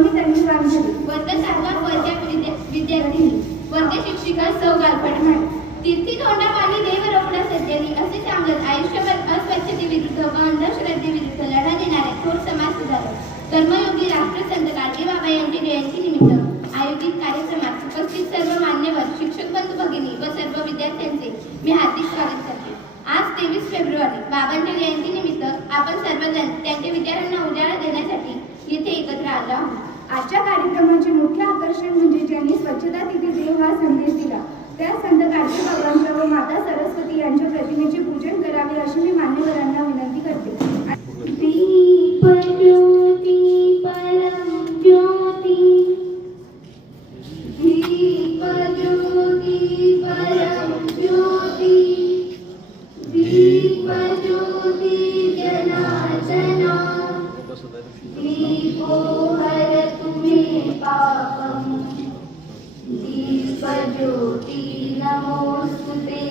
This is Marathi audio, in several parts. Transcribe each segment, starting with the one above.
कमी त्यांनी रांधली. वर्ग सारवा वर्ग विद्यार्थी वर्ग शिक्षिका सौ गालपट म्हण. तीर्थी तोंडा पाणी देव रोपडा सज्जनी असे सांगत आयुष्यभर अस्वच्छतेविरुद्ध व अंधश्रद्धेविरुद्ध लढा देणारे थोर समाज सुधारक कर्मयोगी राष्ट्रसंत गाडगे बाबा यांच्या जयंती निमित्त आयोजित कार्यक्रमात उपस्थित सर्व मान्यवर शिक्षक बंधू भगिनी व सर्व विद्यार्थ्यांचे मी हार्दिक स्वागत करते. आज 23 फेब्रुवारी बाबांच्या जयंती निमित्त आपण सर्वजण त्यांच्या विचारांना उजाळा देण्यासाठी येथे एकत्र आलो आहोत. आजच्या कार्यक्रमाचे मुख्य आकर्षण म्हणजे ज्यांनी स्वच्छता तिथे देव हा संदेश दिला त्या संत गाडगे बाबांच्या व माता सरस्वती यांच्या प्रतिमेचे पूजन करावे अशी मी मान्यवरांना विनंती करते. दीप ज्योती परम ज्योती दीप ज्योती परम ज्योती दीप ज्योती जनार्दना दीपो हरतु मे पापम दीप ज्योती नमोस्तुते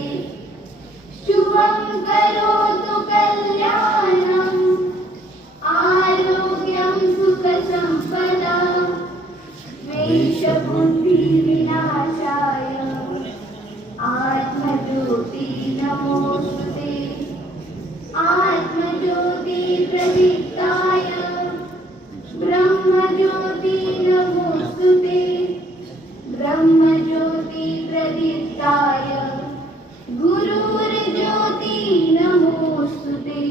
शुभं करोतु कल्याणं आरोग्यं सुखसंपदा द्वेषबुद्धि विनाशाय आत्मज्योति नमोस्तुते आत्मज्योति प्रदीप्ताय ब्रह्मज्योति नमोस्तुते ब्रह्मज्योति प्रदीप्ताय गुरुर्ज्योति नमोस्तुते.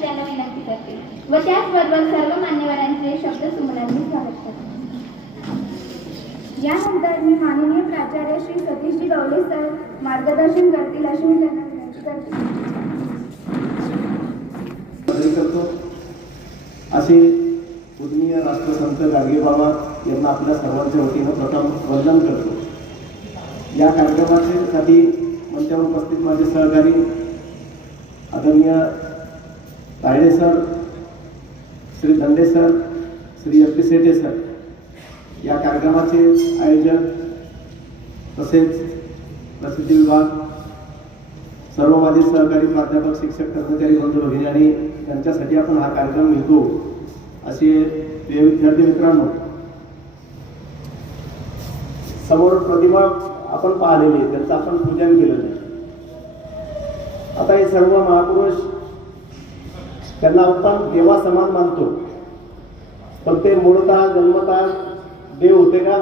त्यांना विनंती करते व त्याचबरोबर सर्व मान्यवरांचे शब्द सुमनांनी स्वागत करते. यानंतर मी माननीय प्राचार्य श्री सतीशजी गवळे सर मार्गदर्शन करतील अशी मी त्यांना विनंती करतो. असे पूजनीय राष्ट्रसंत गाडगे बाबा यांना आपल्या सर्वांच्या वतीनं प्रथम वंदन करतो. या कार्यक्रमासाठी मंचावर उपस्थित माझे सहकारी आदरणीय Tayde sir, Shri Dande sir, Shri F P Sethe sir, या कार्यक्रमाचे आयोजक तसेच प्रसिद्धी विभाग, सर्व माझे सहकारी प्राध्यापक, शिक्षक, कर्मचारी बंधू भगिनी आणि त्यांच्यासाठी आपण हा कार्यक्रम घेतो असे विद्यार्थी मित्रांनो, समोर प्रतिमा आपण पाहिलेली आहे, त्यांचं आपण पूजन केलेलं आहे. आता हे सर्व महापुरुष त्यांना आपण देवा समान मानतो, पण ते मूळतः जन्मतः देव होते का?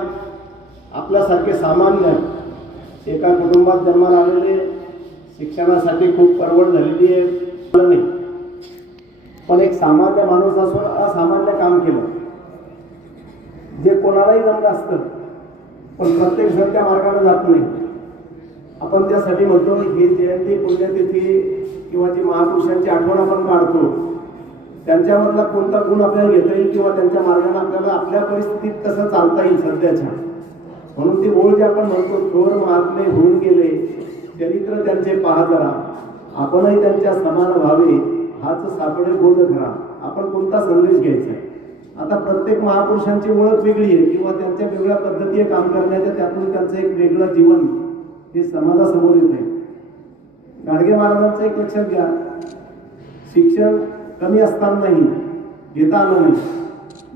आपल्यासारखे सामान्य एका कुटुंबात जन्माला आलेले, शिक्षणासाठी खूप परवड झालेली आहे नाही, पण एक सामान्य माणूस असून असामान्य काम केलं जे कोणालाही जमलं असतं, पण प्रत्येक जण त्या मार्गाने जात नाही. आपण त्यासाठी म्हणतो ही जयंती, पुण्यतिथी किंवा जी महापुरुषांची आठवण आपण काढतो, त्यांच्यामधला कोणता गुण आपल्याला घेता येईल किंवा त्यांच्या मार्गाने आपल्याला आपल्या परिस्थितीत कसं चालता येईल सध्याच्या, म्हणून ती ओळ जी आपण म्हणतो, थोर महात्मे होऊन गेले चरित्र त्यांचे पहा जरा, आपणही त्यांच्या समान व्हावे हाच सापडे बोध करा. आपण कोणता संदेश घ्यायचा आहे? आता प्रत्येक महापुरुषांची ओळख वेगळी आहे किंवा त्यांच्या वेगळ्या पद्धती काम करण्याच्या, त्यातून त्यांचं एक वेगळं जीवन हे समाजासमोर येत आहे. गाडगे महाराजांचं एक लक्षात घ्या, शिक्षण कमी असतानाही घेता आलं नाही,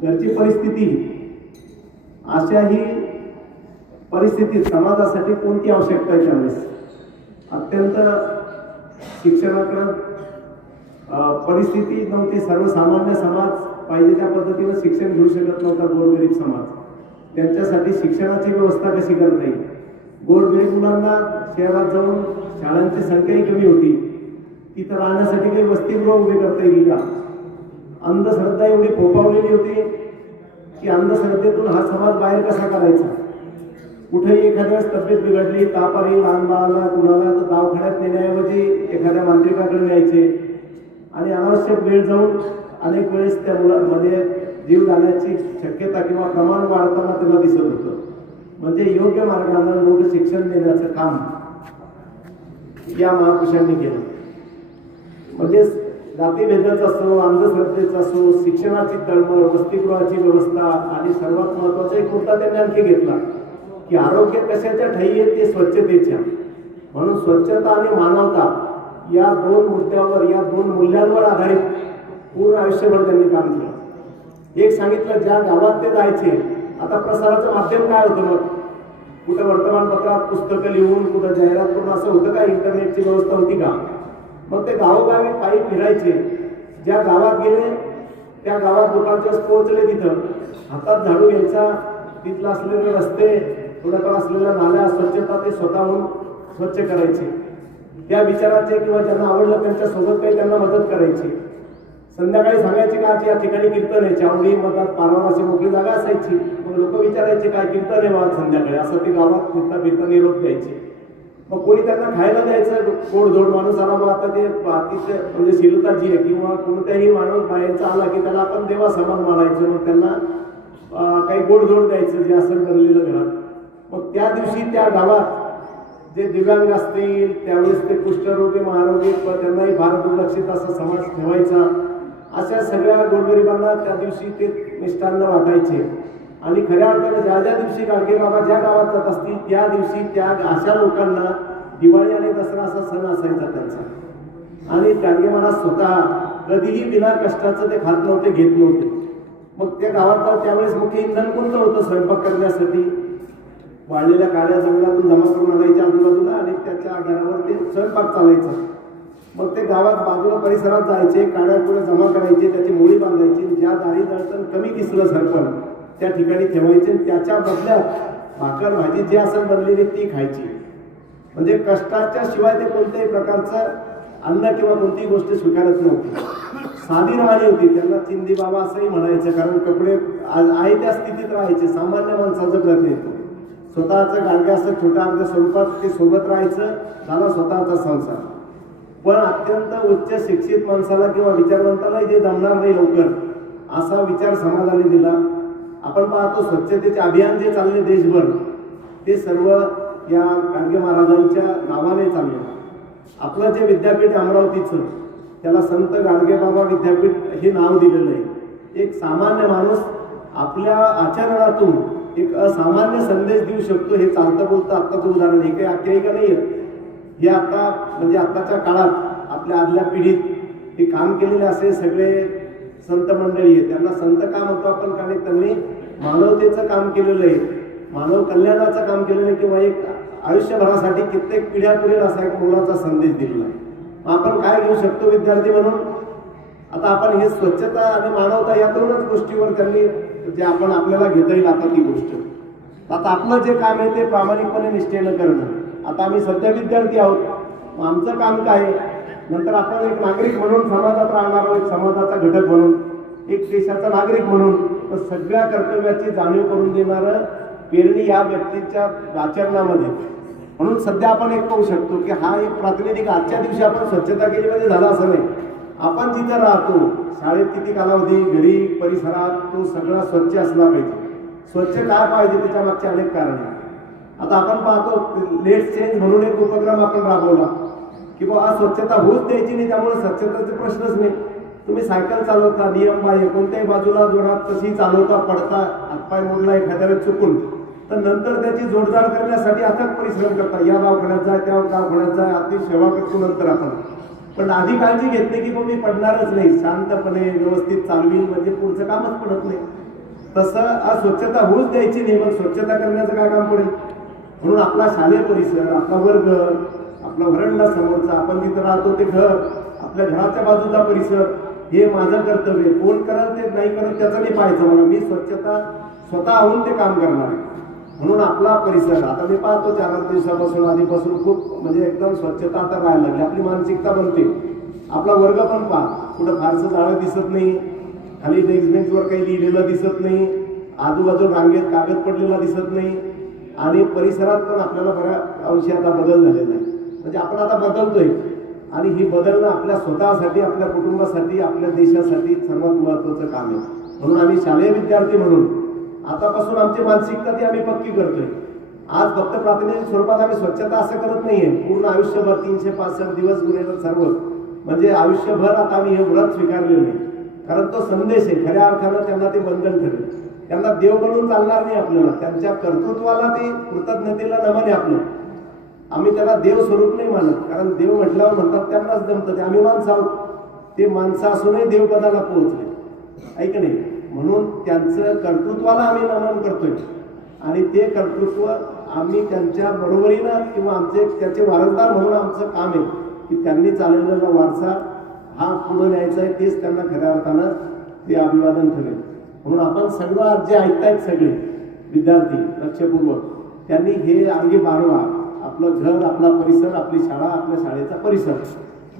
घरची परिस्थिती, अशाही परिस्थितीत समाजासाठी कोणती आवश्यकता आहे त्यावेळेस अत्यंत शिक्षणाकडे परिस्थिती नव्हती. सर्वसामान्य समाज पाहिजे त्या पद्धतीनं शिक्षण घेऊ शकत नव्हता, गोरगरीब समाज. त्यांच्यासाठी शिक्षणाची व्यवस्था कशी करता येईल? गोरगरीब मुलांना शहरात जाऊन शाळांची संख्याही कमी होती, तिथं राहण्यासाठी काही वसतिगृह उभे करता येईल का? अंधश्रद्धा एवढी फोफावलेली होती की अंधश्रद्धेतून हा समाज बाहेर कसा काढायचा? कुठेही एखाद्या तब्येत बिघडली, ताप आली लहान बाळाला कुणाला, तर दवाखान्यात नेण्याऐवजी एखाद्या मांत्रिकाकडे न्यायचे आणि अनावश्यक वेळ जाऊन अनेक वेळेस त्या मुलांमध्ये जीव जाण्याची शक्यता किंवा प्रमाण वाढताना त्याला दिसत होतं. म्हणजे योग्य मार्गाने लोक शिक्षण देण्याचं काम या महापुरुषांनी केलं. म्हणजे जातीभेदाचा असो, अंधश्रद्धेचा असो, शिक्षणाची तळमळ, वसतिगृहाची व्यवस्था आणि सर्वात महत्वाचा एक मुद्दा त्यांनी आणखी घेतला की आरोग्य कशाच्या ठायी आहे ते स्वच्छतेच्या. म्हणून स्वच्छता आणि मानवता या दोन मुद्द्यावर, या दोन मूल्यांवर आधारित पूर्ण आयुष्यभर त्यांनी काम केलं. एक सांगितलं, ज्या गावात ते जायचे, आता प्रसाराचं माध्यम काय होतं मग, कुठं वर्तमानपत्रात पुस्तकं लिहून, कुठं जाहिरात करून असं होतं का, इंटरनेटची व्यवस्था होती का? मग ते गावोगावी पायी फिरायचे. ज्या गावात गेले त्या गावात दुपारच्या पोहोचले, तिथं हातात झाडू घ्यायचा, तिथलं असलेले रस्ते, थोड्याफार असलेल्या नाल्या, स्वच्छता ते स्वतःहून स्वच्छ करायचे. त्या विचाराचे किंवा ज्यांना आवडलं त्यांच्यासोबत काही त्यांना मदत करायची. संध्याकाळी सांगायचे का या ठिकाणी कीर्तन आहे, चावडी मधात पारावर अशी मोकळी जागा असायची. मग लोक विचारायचे काय कीर्तन आहे बा संध्याकाळी, असं ते गावात फिरता फिरता निरोप द्यायचे. मग कोणी त्यांना खायला द्यायचं, गोडधोड माणूस आला बा, आता ते अतिशय म्हणजे शीलता जी आहे किंवा कोणत्याही माणूस बाहेरचा आला की त्याला आपण देवा समान मानायचं. मग त्यांना काही गोडधोड द्यायचं जे असं बनलेलं घरात. मग त्या दिवशी त्या गावात जे दिव्यांग असतील त्यावेळेस ते कुष्ठरोगी, महारोगी, त्यांनाही फार दुर्लक्षित असा समाज ठेवायचा. अशा सगळ्या गोरगरिबांना त्या दिवशी ते मिष्टान्न वाटायचे. आणि खऱ्या अर्थाने ज्या ज्या दिवशी गाडगे बाबा ज्या गावात जात असतील त्या दिवशी त्या अशा लोकांना दिवाळी आणि दसरा असा सण असायचा त्यांचा. आणि गाडगे महाराज स्वतः कधीही बिना कष्टाचं ते खात नव्हते, घेत नव्हते. मग त्या गावात त्यावेळेस मुख्य इंधन कोणतं होतं स्वयंपाक करण्यासाठी, वाळलेल्या काळ्या जंगलातून जमा करून आणायच्या आजूबाजूला आणि त्याच्या आधारावर ते स्वयंपाक चालायचा. मग ते गावात बाजूला परिसरात जायचे, काड्या पुढे जमा करायचे, त्याची मोळी बांधायची, ज्या दारी दळतण कमी दिसलं सरपण त्या ठिकाणी ठेवायचे. त्याच्या बदल्यात भाकर भाजी जी असेल बनलेली ती खायची. म्हणजे कष्टाच्या शिवाय ते कोणत्याही प्रकारचं अन्न किंवा कोणतीही गोष्ट स्वीकारत नव्हती. साधी राहणी होती. त्यांना चिंदी बाबा असंही म्हणायचं, कारण कपडे आहे त्या स्थितीत राहायचे. सामान्य माणसाचं प्रतिनिधित्व, स्वतःचं गाडगे असं छोट्या अर्ध्या स्वरूपात ते सोबत राहायचं, झाला स्वतःचा संसार. पण अत्यंत उच्च शिक्षित माणसाला किंवा विचारवंताला जे जमणार नाही लवकर असा विचार समाजाने दिला. आपण पाहतो स्वच्छतेचे अभियान जे चालले देशभर ते सर्व या गाडगे महाराजांच्या नावाने चालले. आपलं जे विद्यापीठ अमरावतीचं त्याला संत गाडगे बाबा विद्यापीठ हे नाव दिलेलं आहे. एक सामान्य माणूस आपल्या आचरणातून एक असामान्य संदेश देऊ शकतो. हे चालतं बोलतं आत्ताचं उदाहरण, हे काही आख्यायिका नाही आहे. हे आता म्हणजे आत्ताच्या काळात आपल्या आदल्या पिढीत हे काम केलेले असे सगळे संत मंडळी आहेत. त्यांना संत का म्हणतो आपण, कारण त्यांनी मानवतेचं काम केलेलं आहे, मानव कल्याणाचं काम केलेलं आहे, किंवा एक आयुष्यभरासाठी कित्येक पिढ्या पुरेल असा एक मोलाचा संदेश दिलेला आहे. आपण काय घेऊ शकतो विद्यार्थी म्हणून, आता आपण हे स्वच्छता आणि मानवता या दोनच गोष्टीवर त्यांनी जे आपण आपल्याला घेता येईल आता ती गोष्ट. आता आपलं जे काम आहे ते प्रामाणिकपणे निष्ठेनं करणं. आता आम्ही सध्या विद्यार्थी आहोत, मग आमचं काम काय आहे, नंतर आपण एक नागरिक म्हणून समाजात राहणारा, एक समाजाचा घटक म्हणून, एक देशाचा नागरिक म्हणून तर सगळ्या कर्तव्याची जाणीव करून देणारं पेरणी या व्यक्तीच्या आचरणामध्ये. म्हणून सध्या आपण एक पाहू शकतो की हा एक प्रातिनिधिक, आजच्या दिवशी आपण स्वच्छता केली म्हणजे झालं असं नाही. आपण जिथं राहतो, शाळेत किती कालावधी, घरी, परिसरात, तो सगळा स्वच्छ असला पाहिजे. स्वच्छ काय पाहिजे त्याच्या मागचे अनेक कारण आहेत. आता आपण पाहतो लेट्स चेंज म्हणून एक उपक्रम आपण राबवला की बाबा स्वच्छता होऊच द्यायची नाही, त्यामुळे स्वच्छतेचे प्रश्नच नाही. तुम्ही सायकल चालवता, नियम बाह्य कोणत्याही बाजूला जोरात कशी चालवता, पडता, हातपाय मोडला एखाद्या वेळेस चुकून, तर नंतर त्याची जोडजाड करण्यासाठी अथक परिश्रम करता. या दवाखान्यात जाय, त्या दवाखान्यात जाय, अति सेवा करतो नंतर आपण. पण आधी काळजी घेतली की मी पडणारच नाही, शांतपणे व्यवस्थित चालवी म्हणजे पुढचं कामच पडत नाही. तसं आज स्वच्छता होऊच द्यायची नाही, मग स्वच्छता करण्याचं काय काम पडेल. म्हणून आपला शालेय परिसर, आपला वर्ग, आपला व्हरांडा समोरचा, आपण जिथं राहतो ते घर, आपल्या घराच्या बाजूचा परिसर, हे माझं कर्तव्य. कोण करत ते नाही करत त्याचं नाही पाहायचं मला, मी स्वच्छता स्वतःहून ते काम करणार आहे. म्हणून आपला परिसर आता मी पाहतो 4 दिवसापासून आधीपासून खूप म्हणजे एकदम स्वच्छता आता राहायला लागली. आपली मानसिकता बनते. आपला वर्ग पण पहा, कुठं फारसं जाळं दिसत नाही, खाली डेस्क बेंचवर काही लिहिलेलं दिसत नाही, आजूबाजू रांगेत कागद पडलेला दिसत नाही, आणि परिसरात पण आपल्याला बऱ्या अंशी आता बदल झालेला आहे. म्हणजे आपण आता बदलतोय आणि ही बदलणं आपल्या स्वतःसाठी, आपल्या कुटुंबासाठी, आपल्या देशासाठी सर्वात महत्त्वाचं काम आहे. म्हणून आम्ही शालेय विद्यार्थी म्हणून आतापासून आमची मानसिकता ती आम्ही पक्की करतोय. आज फक्त प्रातिनिधिक स्वरूपात आम्ही स्वच्छता असं करत नाहीये, पूर्ण आयुष्यभर 365 दिवस गुन्हेगार सर्व म्हणजे आयुष्यभर आता आम्ही हे व्रत स्वीकारलेलं आहे. कारण तो संदेश आहे, खऱ्या अर्थानं त्यांना ते बंधन ठरेल. त्यांना देव बनवून चालणार नाही आपल्याला, त्यांच्या कर्तृत्वाला ते कृतज्ञतेला नमन आहे आपलं. आम्ही त्याला देव स्वरूप नाही मानत, कारण देव म्हटल्यावर म्हणतात त्यांनाच जमतं, ते आम्ही माणसं आहोत. ते माणसं असूनही देवपदाला पोहोचले, ऐक नाही. म्हणून त्यांचं कर्तृत्वाला आम्ही नमन करतोय आणि ते कर्तृत्व आम्ही त्यांच्या बरोबरीनं किंवा त्याचे वारसदार म्हणून आमचं काम आहे की त्यांनी चालवलेला वारसा हा पुढे न्यायचा आहे. तेच त्यांना खऱ्या अर्थानं ते अभिवादन ठरेल. म्हणून आपण सगळं आज जे ऐकतायत सगळे विद्यार्थी लक्षपूर्वक, त्यांनी हे अंगी बाळगा. आपलं घर, आपला परिसर, आपली शाळा, आपल्या शाळेचा परिसर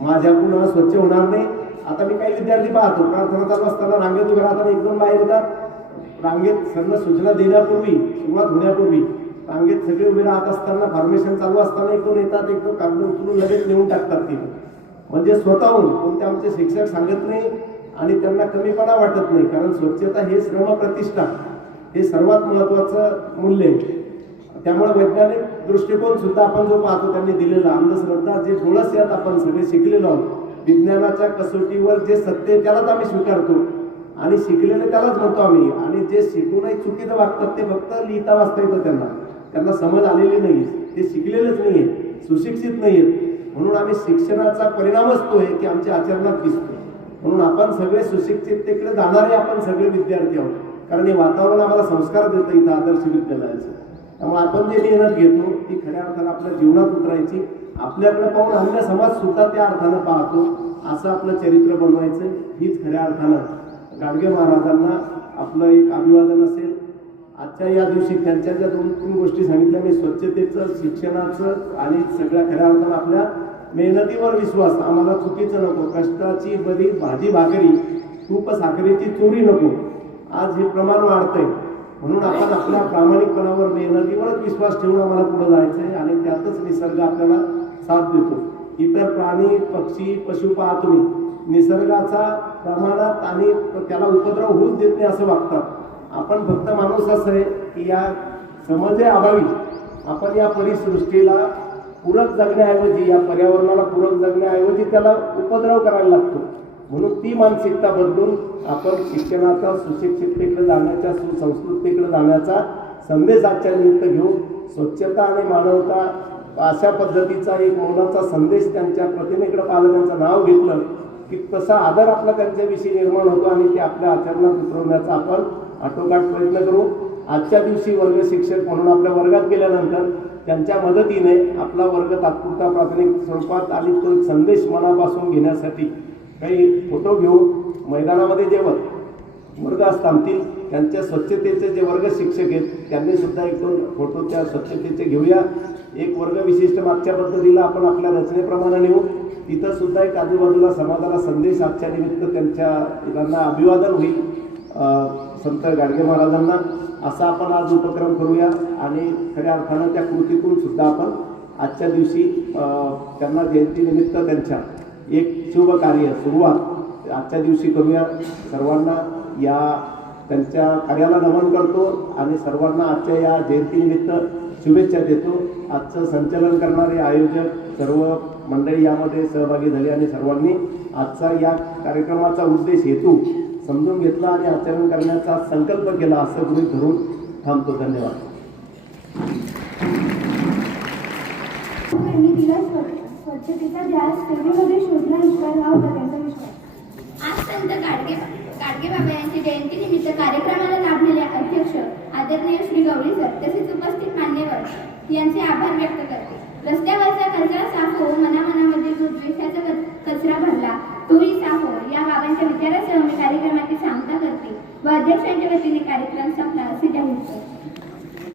माझ्याकडून स्वच्छ होणार नाही. आता मी काही विद्यार्थी पाहतो प्रार्थना चालू असताना रांगेत उभे राहताना एकदम बाहेर येतात. रांगेत सगळं सूचना देण्यापूर्वी, सुरुवात होण्यापूर्वी रांगेत सगळे उभे राहत असताना, फॉर्मेशन चालू असताना एकदम येतात, एकदम कागद उचलून लगेच नेऊन टाकतात तिथं. म्हणजे स्वतःहून कोणते आमचे शिक्षक सांगत नाही आणि त्यांना कमीपणा वाटत नाही. कारण स्वच्छता हे श्रमप्रतिष्ठा, हे सर्वात महत्त्वाचं मूल्य आहे. त्यामुळे वैज्ञानिक दृष्टिकोन सुद्धा आपण जो पाहतो त्यांनी दिलेला, अंधश्रद्धा जे डोळस यात आपण सगळे शिकलेलो आहोत. विज्ञानाच्या कसोटीवर जे सत्य आहे त्यालाच आम्ही स्वीकारतो आणि शिकलेले त्यालाच म्हणतो आम्ही. आणि जे शिकूनही चुकीचं वागतात ते फक्त लिहिता वाचता येतं त्यांना समज आलेली नाही, ते शिकलेलेच नाही आहेत, सुशिक्षित नाही आहेत. म्हणून आम्ही शिक्षणाचा परिणामच तो आहे की आमच्या आचरणात दिसतो. म्हणून आपण सगळे सुशिक्षिततेकडे जाणारे आपण सगळे विद्यार्थी आहोत. कारण हे वातावरण आम्हाला संस्कार देतं इथं आदर्श विद्यालयाचं. त्यामुळे आपण जे मेहनत घेतो ती खऱ्या अर्थानं आपल्या जीवनात उतरायची. आपल्याकडे पाहून अन्य समाज सुद्धा त्या अर्थानं पाहतो, असं आपलं चरित्र बनवायचं. हीच खऱ्या अर्थानं गाडगे महाराजांना आपलं एक अभिवादन असेल. आजच्या या दिवशी त्यांच्या ज्या 2-3 गोष्टी सांगितल्या मी, स्वच्छतेचं, शिक्षणाचं आणि सगळ्या खऱ्या अर्थानं आपल्या मेहनतीवर विश्वास. आम्हाला चुकीचं नको, कष्टाची बरी भाजी भाकरी, तूप साखरेची चोरी नको. आज हे प्रमाण वाढतंय. म्हणून आपण आपल्या प्रामाणिकपणावर, मेहनतीवरच विश्वास ठेवून आम्हाला पुढे जायचं आहे आणि त्यातच निसर्ग आपल्याला साथ देतो. इतर प्राणी, पक्षी, पशु पहा तुम्ही, निसर्गाचा प्रमाणात आणि त्याला उपद्रव होऊच देत नाही असं वागतात. आपण फक्त माणूस असं आहे की या समजेअभावी आपण या परिसृष्टीला पूरक जगण्याऐवजी, या पर्यावरणाला पूरक जगण्याऐवजी त्याला उपद्रव करायला लागतो. म्हणून ती मानसिकता बदलून आपण शिक्षणाचा, सुशिक्षिततेकडे जाण्याच्या, सुसंस्कृततेकडे जाण्याचा संदेश आजच्या निमित्त घेऊ. स्वच्छता आणि मानवता अशा पद्धतीचा एक मौनाचा संदेश त्यांच्या प्रतिमेकडे पालकांचं नाव घेतलं की तसा आदर आपला त्यांच्याविषयी निर्माण होतो आणि ते आपल्या आचरणात उतरवण्याचा आपण आटोकाट प्रयत्न करू. आजच्या दिवशी वर्ग शिक्षक म्हणून आपल्या वर्गात गेल्यानंतर त्यांच्या मदतीने आपला वर्ग तात्पुरता प्राथमिक स्वरूपात आणि तो एक संदेश मनापासून घेण्यासाठी काही फोटो घेऊ. मैदानामध्ये जे वर्ग असतील त्यांच्या स्वच्छतेचे जे वर्ग शिक्षक आहेत त्यांनी सुद्धा 1-2 फोटो त्या स्वच्छतेचे घेऊया. एक वर्ग विशिष्ट मागच्या पद्धतीला आपण आपल्या रचनेप्रमाणे नेऊ. तिथं सुद्धा एक आजूबाजूला समाजाला संदेश आजच्या निमित्त त्यांना अभिवादन होईल संत गाडगे महाराजांना. असा आपण आज उपक्रम करूया आणि खऱ्या अर्थानं त्या कृतीतून सुद्धा आपण आजच्या दिवशी त्यांना जयंतीनिमित्त त्यांच्या एक शुभ कार्य सुरुवात आजच्या दिवशी करूया. सर्वांना या त्यांच्या कार्याला नमन करतो आणि सर्वांना आजच्या या जयंतीनिमित्त शुभेच्छा देतो. आजचं संचलन करणारे आयोजक सर्व मंडळी यामध्ये सहभागी झाले आणि सर्वांनी आजचा या कार्यक्रमाचा उद्देश, हेतू समजून घेतला आणि आचरण करण्याचा संकल्प केला असं गृहीत धरून थांबतो. धन्यवाद. स्वच्छतेचा ध्यास सेवेमध्ये शोधला ईश्वर हा होता त्यांचा विश्वास. आज संत गाडगे बाबा यांची जयंतीनिमित्त कार्यक्रमाला लाभलेले अध्यक्ष आदरणीय श्री गौरी सर तसेच उपस्थित मान्यवर यांचे आभार व्यक्त करते. रस्त्यावरचा कचरा साफ हो, मनामध्ये जो द्वेषाचा कचरा भरला तोही साफ हो, या बाबांच्या विचारासह मी कार्यक्रमाची सांगता करते व अध्यक्षांच्या वतीने कार्यक्रम संपला असे जाहीर करते.